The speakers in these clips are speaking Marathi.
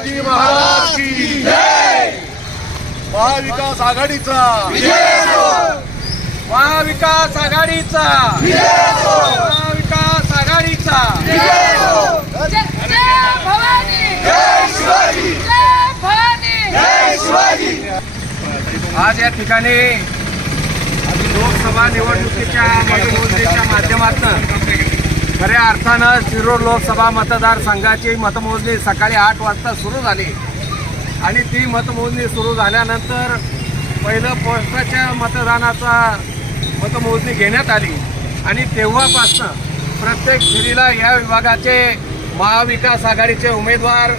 महाराज की महाविकास आघाडीचा. महाविकास आघाडीचा. महाविकास आघाडीचा. आज या ठिकाणी लोकसभा निवडणुकीच्या मतमोजणीच्या माध्यमातून खऱ्या अर्थानं शिरूर लोकसभा मतदारसंघाची मतमोजणी सकाळी आठ वाजता सुरू झाली. आणि ती मतमोजणी सुरू झाल्यानंतर पहिलं पोस्टाच्या मतदानाचा मतमोजणी घेण्यात आली. आणि तेव्हापासनं प्रत्येक फेरीला या विभागाचे महाविकास आघाडीचे उमेदवार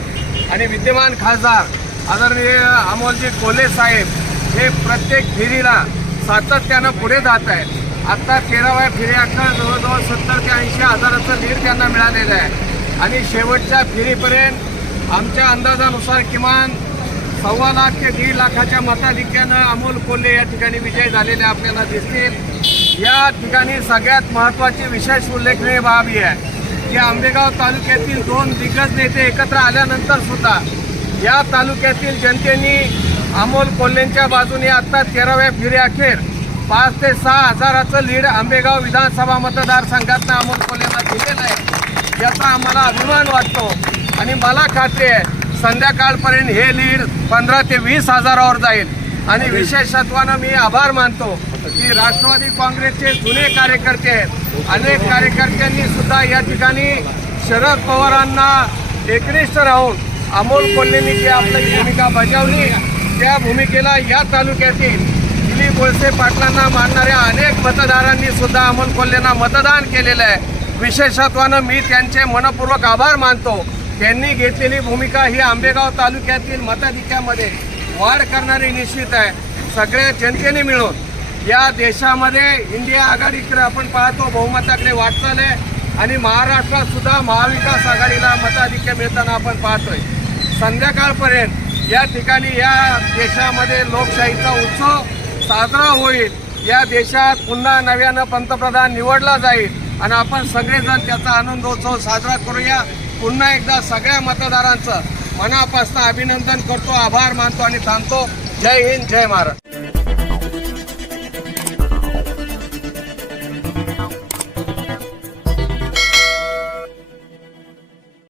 आणि विद्यमान खासदार आदरणीय अमोलजी कोले साहेब हे प्रत्येक फेरीला सातत्यानं पुढे जात आहेत. आत्ता तेराव्या फेऱ्याकडं जवळजवळ सत्तर ते ऐंशी हजाराचं लीड त्यांना मिळालेलं आहे. आणि शेवटच्या फेरीपर्यंत आमच्या अंदाजानुसार किमान सव्वा लाख ते दीड लाखाच्या मताधिक्यानं अमोल कोल्हे या ठिकाणी विजय झालेले आपल्याला दिसतील. या ठिकाणी सगळ्यात महत्त्वाची विशेष उल्लेखनीय बाब ही आहे की आंबेगाव तालुक्यातील दोन दिग्गज नेते एकत्र आल्यानंतर सुद्धा या तालुक्यातील जनतेने अमोल कोल्हेंच्या बाजूने आत्ता तेराव्या फेरीअखेर पाच ते सहा हजाराचं लीड आंबेगाव विधानसभा मतदारसंघातनं अमोल कोल्हेला दिलेलं आहे. याचा आम्हाला अभिमान वाटतो. आणि मला खात्री आहे संध्याकाळपर्यंत हे लीड पंधरा ते वीस हजारावर जाईल. आणि विशेषत्वानं मी आभार मानतो की राष्ट्रवादी काँग्रेसचे जुने कार्यकर्ते आहेत. अनेक कार्यकर्त्यांनी सुद्धा या ठिकाणी शरद पवारांना एकनिष्ठ राहून अमोल कोल्हेंनी जी आपली भूमिका बजावली त्या भूमिकेला या तालुक्यातील कोळसे पाटलांना मानणाऱ्या अनेक मतदारांनी सुद्धा अमोल कोल्हेंना मतदान केलेलं आहे. विशेषत्वानं मी त्यांचे मनपूर्वक आभार मानतो. त्यांनी घेतलेली भूमिका ही आंबेगाव तालुक्यातील मताधिक्यामध्ये वाढ करणारी निश्चित आहे. सगळ्या जनतेने मिळून या देशामध्ये इंडिया आघाडीकडे आपण पाहतो बहुमताकडे वाटचाल आहे आणि महाराष्ट्रात सुद्धा महाविकास आघाडीला मताधिक्य मिळताना आपण पाहतोय. संध्याकाळपर्यंत या ठिकाणी या देशामध्ये लोकशाहीचा उत्सव साजरा होईल. या देशात पुन्हा नव्यानं पंतप्रधान निवडला जाईल. आणि आपण सगळेजण त्याचा आनंदोत्सव साजरा करूया. पुन्हा एकदा सगळ्या मतदारांचं मनापासून अभिनंदन करतो आभार मानतो आणि थांबतो. जय हिंद जय महाराष्ट्र.